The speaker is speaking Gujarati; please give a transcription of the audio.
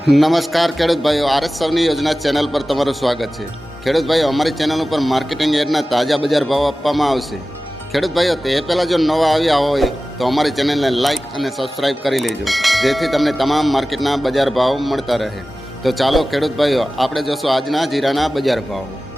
નમસ્કાર ખેડૂત ભાઈઓ, આરએસ સૌની યોજના ચેનલ પર તમારું સ્વાગત છે। ખેડૂત ભાઈઓ, અમારી ચેનલ ઉપર માર્કેટિંગ યાર્ડના તાજા બજાર ભાવ આપવામાં આવશે। ખેડૂત ભાઈઓ, તે પહેલાં જો નવા આવ્યા હોય તો અમારી ચેનલને લાઇક અને સબસ્ક્રાઈબ કરી લેજો, જેથી તમને તમામ માર્કેટના બજાર ભાવ મળતા રહે। તો ચાલો ખેડૂત ભાઈઓ, આપણે જોશું આજના જીરાના બજાર ભાવ।